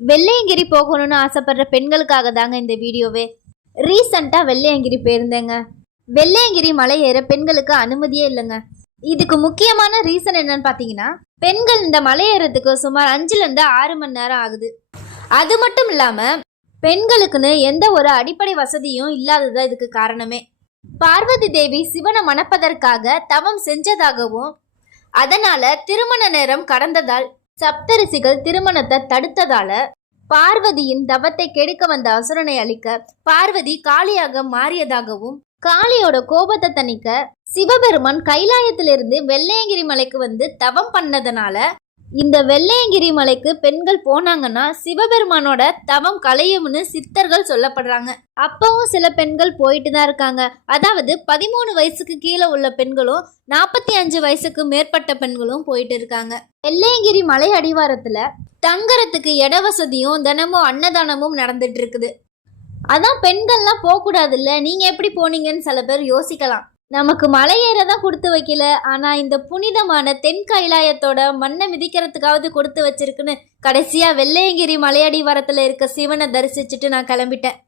வெள்ளையங்கிரி போகணும்னு ஆசைப்படுற பெண்களுக்காக தாங்க இந்த வீடியோவே. ரீசண்டா வெள்ளையங்கிரி போயிருந்தேங்க. வெள்ளையங்கிரி மலை ஏற பெண்களுக்கு அனுமதியே இல்லைங்க. இதுக்கு முக்கியமான ரீசன் என்னன்னு பாத்தீங்கன்னா, பெண்கள் இந்த மலை ஏறதுக்கு சுமார் 5ல இருந்து 6 மணி நேரம் ஆகுது. அது மட்டும் இல்லாம பெண்களுக்குன்னு எந்த ஒரு அடிப்படை வசதியும் இல்லாததான் இதுக்கு காரணமே. பார்வதி தேவி சிவனை மணப்பதற்காக தவம் செஞ்சதாகவும், அதனால திருமண நேரம் கடந்ததால் சப்தரிசிகள் திருமணத்தை தடுத்ததால பார்வதியின் தவத்தை கெடுக்க வந்த அசுரனை அழிக்க பார்வதி காளியாக மாறியதாகவும், காளியோட கோபத்தை தணிக்க சிவபெருமான் கைலாயத்திலிருந்து வெள்ளையங்கிரி மலைக்கு வந்து தவம் பண்ணதுனால இந்த வெள்ளையங்கிரி மலைக்கு பெண்கள் போனாங்கன்னா சிவபெருமானோட தவம் கலையும்னு சித்தர்கள் சொல்லப்படுறாங்க. அப்பவும் சில பெண்கள் போயிட்டு தான் இருக்காங்க. அதாவது 13 வயசுக்கு கீழே உள்ள பெண்களும் 45 வயசுக்கு மேற்பட்ட பெண்களும் போயிட்டு இருக்காங்க. வெள்ளையங்கிரி மலை அடிவாரத்துல தங்கறதுக்கு இட வசதியும் தினமும் அன்னதானமும் நடந்துட்டு இருக்குது. அதான் பெண்கள்லாம் போக கூடாது இல்ல, நீங்க எப்படி போனீங்கன்னு சில பேர் யோசிக்கலாம். நமக்கு மலை ஏறதான் கொடுத்து வைக்கல, ஆனா இந்த புனிதமான தென் கைலாயத்தோட மண்ணை மிதிக்கிறதுக்காவது கொடுத்து வச்சிருக்குன்னு கடைசியா வெள்ளையங்கிரி மலையடிவாரத்துல இருக்க சிவனை தரிசிச்சுட்டு நான் கிளம்பிட்டேன்.